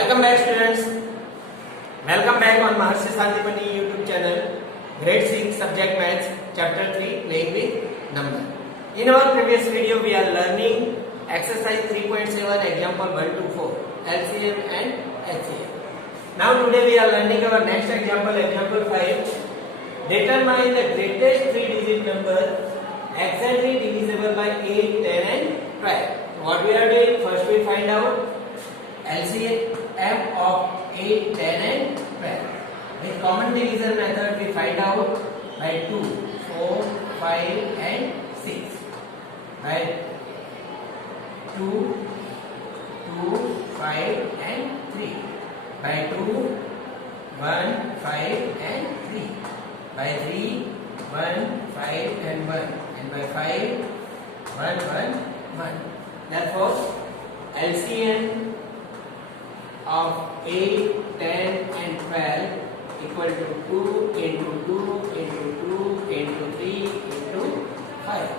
Welcome back students. Welcome back on Maharshi Santipani YouTube channel. Grade 6 subject maths chapter 3 playing with number. In our previous video we are learning exercise 3.7 example 1 to 4 LCM and HCM. Now today we are learning our next example, example 5. Determine the greatest 3 digit number exactly divisible by 8, 10 and 12. So what we are doing, first we find out LCM of 8, 10 and 12. With common division method we find out by 2, 4, 5 and 6. By 2, 5 and 3. By 2, 1, 5 and 3. By 3, 1, 5 and 1. And by 5, 1, 1, 1. Therefore, LCM of 8, 10 and 12 equal to 2 into 2 into 2 into 3 into 5.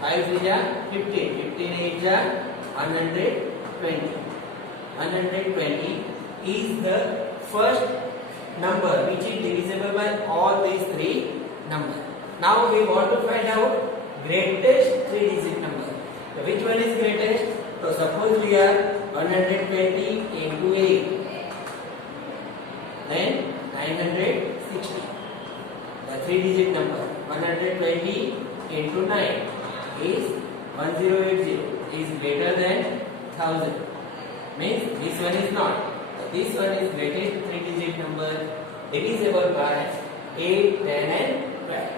5 is 15, 15 is 120. 120 is the first number which is divisible by all these three numbers. Now we want to find out greatest 3 digit number. So which one is greatest? So suppose we are 120 into 8, then 960. The 3 digit number 120 into 9 is 1080, is greater than 1000. Means this one is not. So this one is greatest 3 digit number divisible by 8, 10 and 12.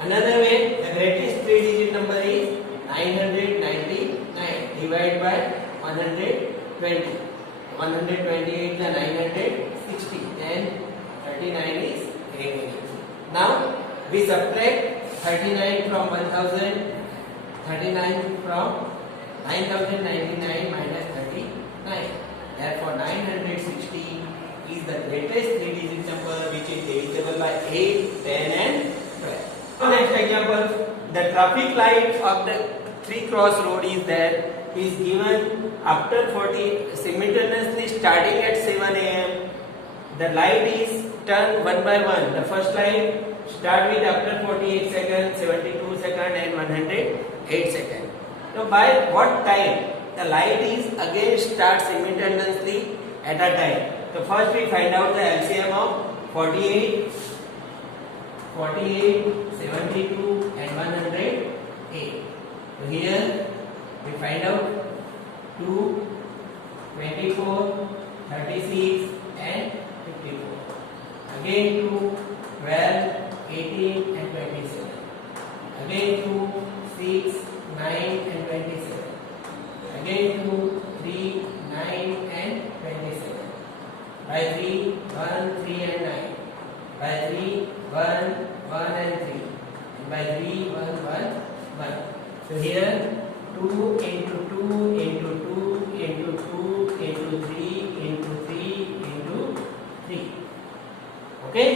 Another way, the greatest 3 digit number is 999 divided by 120. 128 is 960. Then 39 is remaining. Now we subtract 39 from 1000. 39 from 9099 minus 39. Therefore 960 is the greatest 3 digit number which is divisible by 8, 10 and 12. Next example, the traffic light of the 3 cross road is there, is given after 40 simultaneously starting at 7 am. The light is turned one by one. The first light start with after 48 seconds, 72 seconds and 108 seconds. Now by what time the light is again start simultaneously at a time? So first we find out the LCM of 48, 72 and 108. So here we find out 2, 24, 36 and 54. Again 2, 12, 18 and 27. Again 2, 6, 9 and 27. Again 2, 3, 9 and 27. By 3, 1, 3 and 9. By 3, 1, 1 and 3. And by 3, 1, 1, 1. So here 2 into 2 into 2 into 2 into 3 into 3 into 3. Okay?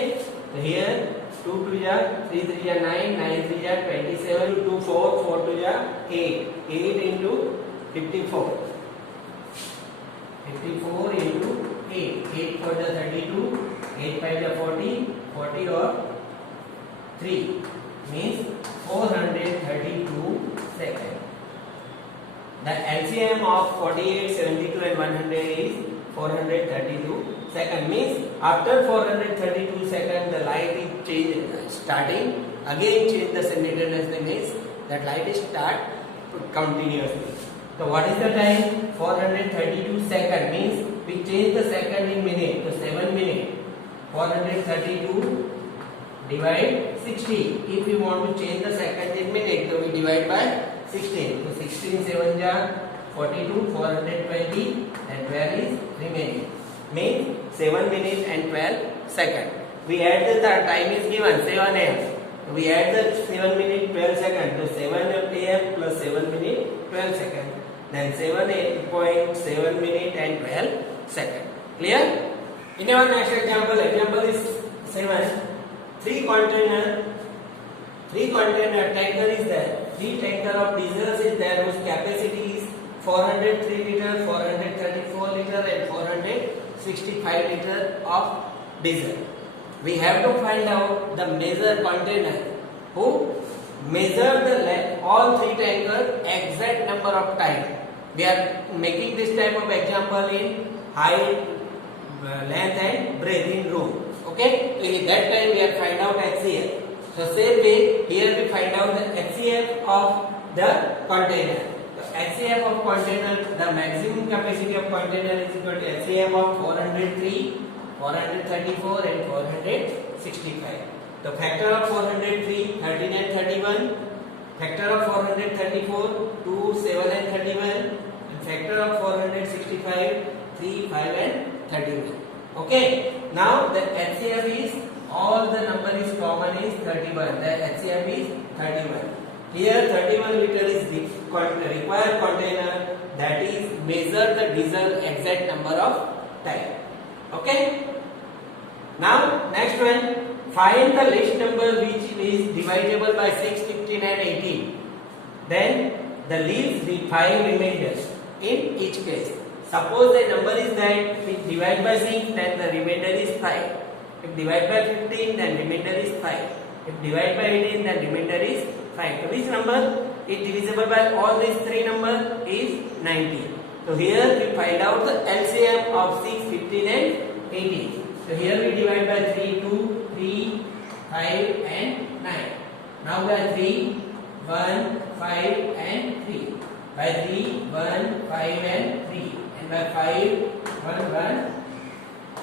So here 2 to 3 3 9, 9 3 27, 2 4, 4 to 8. 8 into 54. 54 into 8. 8 for the 32. 8 5 the 40. 40 or 3 means 432 seconds. The LCM of 48, 72 and 100 is 432 seconds. Means after 432 seconds the light is changed, starting again change the simultaneously, means that light is start continuously. So what is the time? 432 seconds means we change the second in minute to 7 minutes. 432 divide 60. If we want to change the second in minute, so we divide by 16. So 16 7 ja 42, 420 and 12 is remaining. Means 7 minutes and 12 seconds. We add the time is given 7 am. We add the 7 minutes 12 seconds. So 7 am plus 7 minutes 12 seconds. Then 7.7 minutes and 12 seconds. Clear? In our next example, example is 7. 3 container tanker is there. 3 tanker of diesel is there whose capacity is 403 liter, 434 liter and 465 liter of diesel. We have to find out the major container who measure the all three tankers exact number of time. We are making this type of example in height, length and breadth in room. Okay, so in that time we are find out HCF. So same way here we find out the HCF of the container. The HCF of container, the maximum capacity of container is equal to HCF of 403, 434 and 465. The factor of 403, 13 and 31. Factor of 434, 2, 7 and 31. And factor of 465, 3, 5 and 31. Okay. Now the HCF is, all the number is common is 31. The HCF is 31. Here 31 liter is the required container, that is measure the diesel exact number of time. Okay. Now next one. Find the least number which is divisible by 6, 15 and 18. Then the leaves the 5 remainders in each case. Suppose the number is that if divide by 6 then the remainder is 5. If divide by 15 then remainder is 5. If divide by 18 then remainder is 5. So which number is divisible by all these three numbers is 19. So here we find out the LCM of 6, 15 and 18. So here we divide by 3, 2, 3, 5 and 9. Now by 3, 1, 5 and 3. By 3, 1, 5 and 3. And by 5, 1, 1,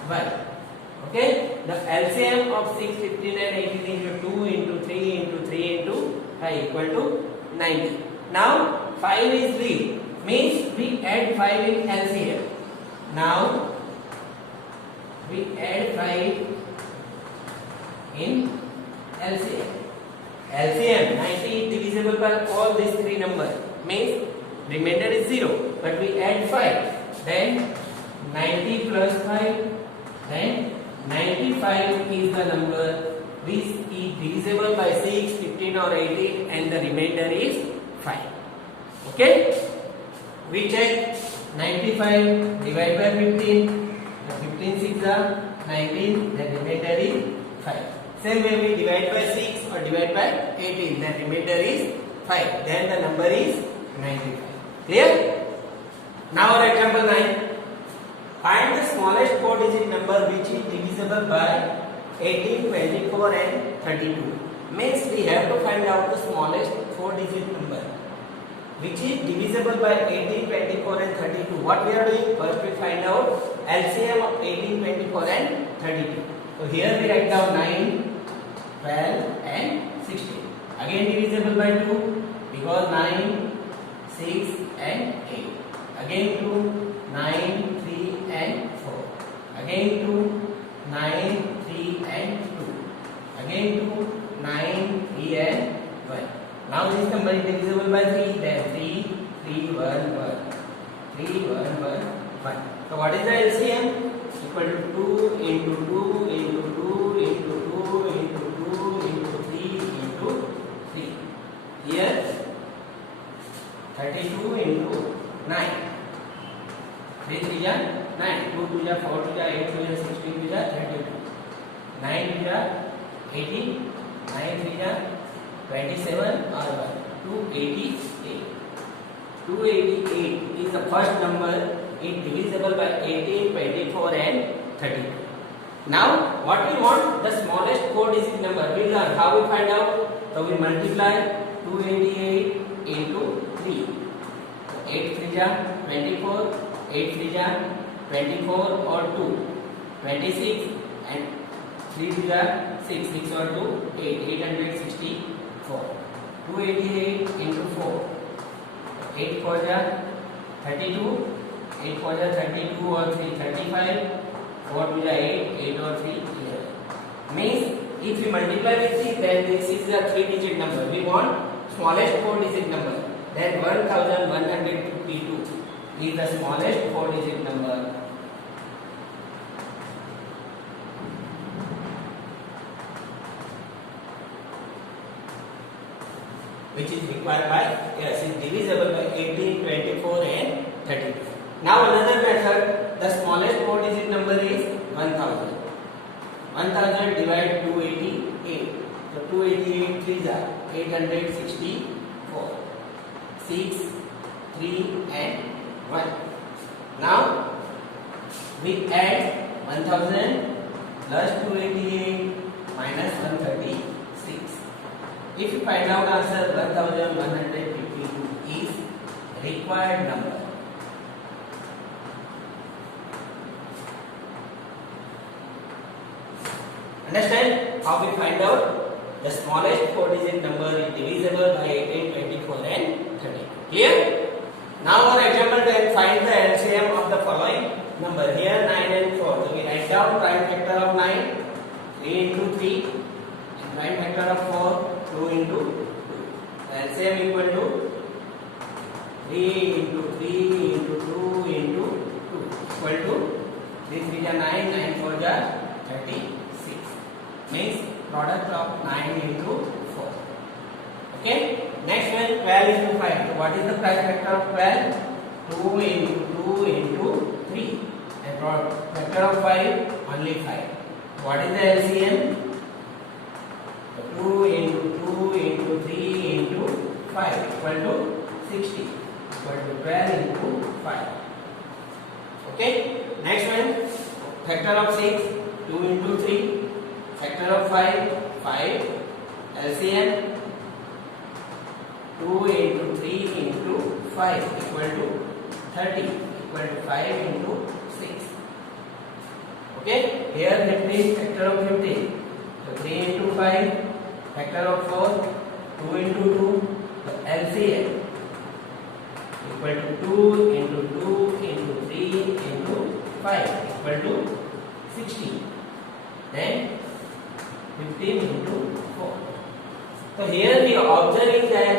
1. Okay? The LCM of 6, 15 and 18 into 2 into 3 into 3 into 5 equal to 90. Now 5 is 3. Means we add 5 in LCM. Now we add 5 in LCM. LCM 90 is divisible by all these three numbers. Means remainder is 0. But we add 5. Then 90 plus 5. Then 95 is the number which is divisible by 6, 15 or 18 and the remainder is 5. Okay? We check 95 divided by 15. 15 6 are 19, the remainder is 5. Same way we divide by 6 or divide by 18, the remainder is 5. Then the number is 95. Clear? Now our example 9. Find the smallest 4-digit number which is divisible by 18, 24 and 32. Means we have to find out the smallest 4-digit number which is divisible by 18, 24 and 32. What we are doing? First we find out LCM of 18, 24 and 32. So here we write down 9, 12 and 16. Again divisible by 2 because 9, 6 and 8. Again 2, 9, 3 and 4. Again 2, 9, 3 and 2. Again 2, 9, 3 and 1. Now this number is divisible by 3, then 3, 3, 1, 1. 3, 1, 1, 1. So what is the LCM? Equal to 2 into 2 into 2 into 2 into 2 into 3 into 3. Here 32 into 9. 3 3 are 9. 2 2 are 4 2 are 8 2 are 16 2 are 32. 9 2 are 18. 9 3 are 27 or 288. 288 is the first number. It divisible by 18, 24 and 32. Now what we want? The smallest 4-digit number. We learn how we find out. So we multiply 288 into 3. 8 3 are 24. 8 3 are 24 or 2. 26 and 3 3 are 6. 6 or 2. 8. 864. 288 into 4. 8 4 are 32. 8 4 are 32 or 3 35. 4 2 are 8. 8 or 3 11. Means if we multiply with 3, then this is a 3-digit number. We want smallest 4-digit number. Then 1152 is the smallest 4-digit number. Which is required by, yes, is divisible by 18, 24 and 1000 divide 288. So 288 3s are 864. 6, 3 and 1. Now we add 1000 plus 288 minus 136. If you find out answer, 1152 is required number. Understand how we find out? The smallest 4-digit number is divisible by 18, 24 and 30. Here, now our example then find the LCM of the following number. Here 9 and 4. So we write down prime factor of 9, 3 into 3, and prime factor of 4, 2 into 2. The LCM equal to 3 into 3 into 2 into 2 equal to 3 3 is 9, 9 4 is 36. Means product of 9 into 4. Okay. Next one, 12 into 5. So what is the prime factor of 12? 2 into 2 into 3. And factor of 5, only 5. What is the LCM? 2 into 2 into 3 into 5 equal to 60. Equal to 12 into 5. Okay. Next one, factor of 6, 2 into 3. Factor of 5, 5. LCM 2 into 3 into 5 equal to 30. Equal to 5 into 6. Okay. Here 15, factor of 15. So 3 into 5. Factor of 4, 2 into 2. So LCM equal to 2 into 2 into 3 into 5 equal to 60. Then 15 into 4. So here we are observing that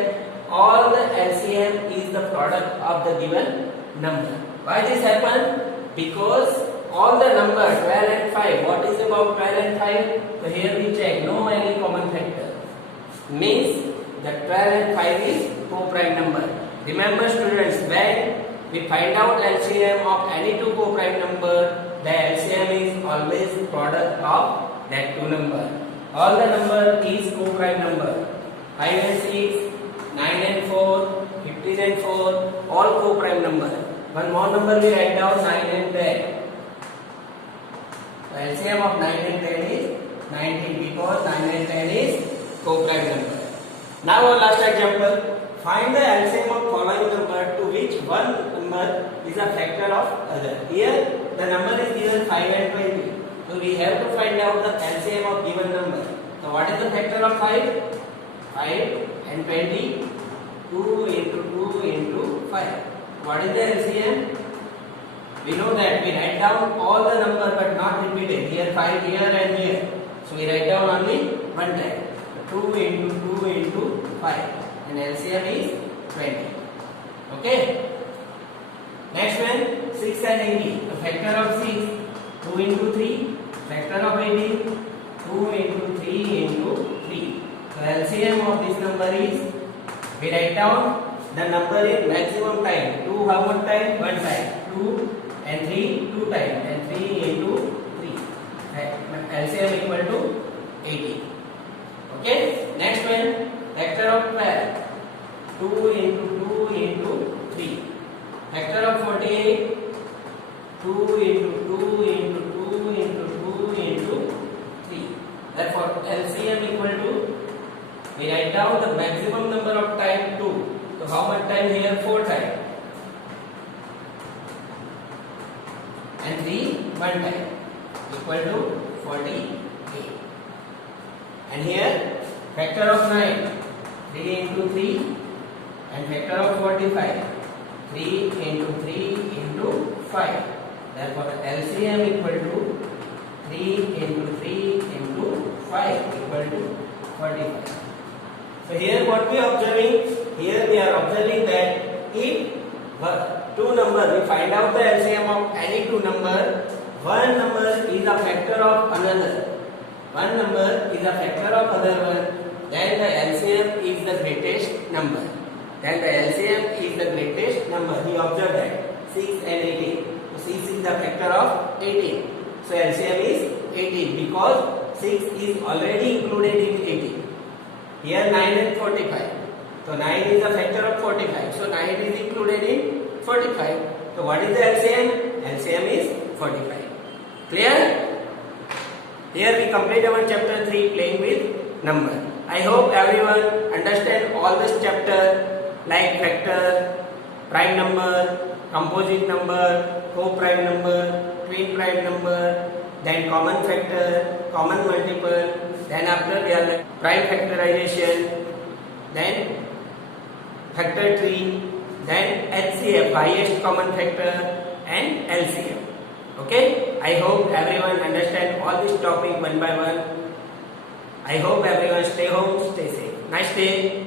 all the LCM is the product of the given number. Why this happen? Because all the number 12 and 5. What is about 12 and 5? So here we check no any common factor. Means that 12 and 5 is co-prime number. Remember students, when we find out LCM of any two co-prime number, the LCM is always product of that two number. All the number is co-prime number. 5 and 6, 9 and 4, 15 and 4, all co-prime number. One more number we write down, 9 and 10. The LCM of 9 and 10 is 19 because 9 and 10 is co-prime number. Now our last example. Find the LCM of following number to which one number is a factor of other. Here the number is given 5 and 20. So we have to find out the LCM of given number. So what is the factor of 5? 5 and 20. 2 into 2 into 5. What is the LCM? We know that we write down all the number but not repeated. Here 5 here and here. So we write down only one time. 2 into 2 into 5. And LCM is 20. Okay. Next one, 6 and 80. The factor of 6, 2 into 3. Factor of 80, 2 into 3 into 3. So LCM of this number is, we write down the number in maximum time. 2 how much time? 1 time. 2 and 3, 2 time. And 3 into 3. LCM equal to 80. Okay. Next one, factor of 12. 2 into 2 into 3. Factor of 48. 2 into 2 into 2 into 2 into 3. Therefore LCM equal to, we write down the maximum number of time 2. So how much time here? 4 time. And 3 1 time equal to 48. And here factor of 9, 3 into 3 and factor of 45, 3 into 3 into 5. Therefore LCM equal to 3 into 3 into 5 equal to 45. So here what we are observing? Here we are observing that if two number, we find out the LCM of any two number, one number is a factor of another. One number is a factor of other one, then the LCM is the greatest number. Then the LCM is the greatest number. We observe that 6 and 18. So 6 is the factor of 18. So LCM is 18 because 6 is already included in 18. Here 9 and 45. So 9 is a factor of 45. So 9 is included in 45. So what is the LCM? LCM is 45. Clear? Here we complete our chapter 3 playing with number. I hope everyone understand all this chapter like factor, prime number, composite number, co-prime number, twin prime number, then common factor, common multiple, then after we have prime factorization, then factor tree, then HCF, highest common factor, and LCM. Okay, I hope everyone understand all this topic one by one. I hope everyone stay home, stay safe. Nice day.